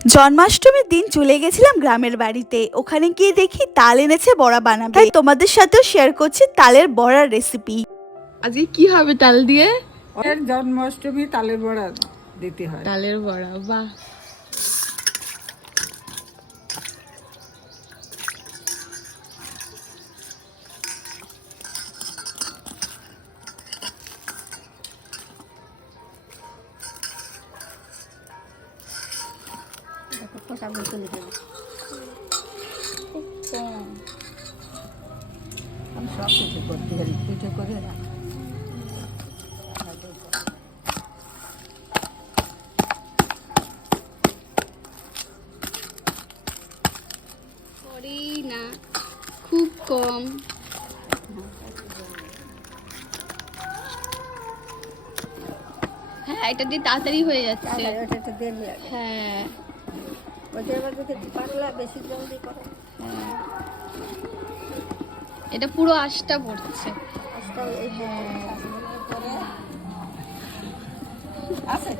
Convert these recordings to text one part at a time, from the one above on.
জন্মাষ্টমীর দিন চলে গেছিলাম গ্রামের বাড়িতে। ওখানে গিয়ে দেখি তাল এনেছে বড়া বানাবে। তাই তোমাদের সাথেও শেয়ার করছি তালের বড়ার রেসিপি আজকে কি হবে তাল দিয়ে? জন্মাষ্টমী তালের বড়া দিতে হয়। তালের বড়া বাহ। আমি সব কিছু করতে পারি পিঠে করে রাখ না খুব কম। হ্যাঁ এটা দিয়ে তাড়াতাড়ি হয়ে যাচ্ছে। হ্যাঁ। এটা পুরো আশটা পড়ছে। আছে?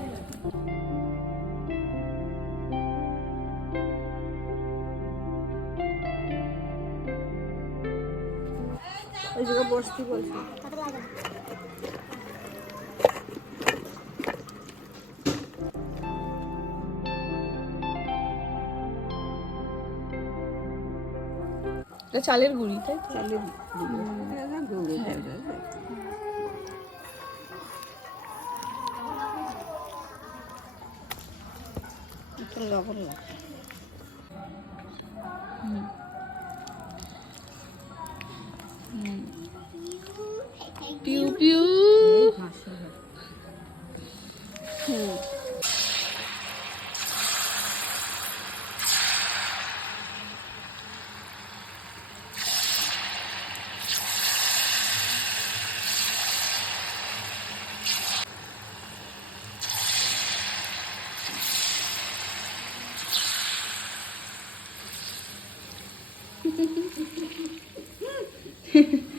ওই জায়গায় বসতি বলছি। এটা চালের গুঁড়ি তাই চালের গুঁড়ো। লবণ লাগে পিউ পিউ। Hehehehe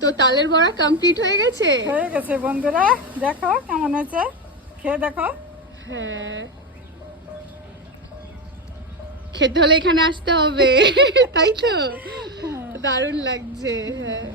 তো তালের বড়া কমপ্লিট হয়ে গেছে? হয়ে গেছে বন্ধুরা দেখো কেমন আছে খেয়ে দেখো। হ্যাঁ। খেতে হলে এখানে আসতে হবে। তাই তো দারুণ লাগছে হ্যাঁ।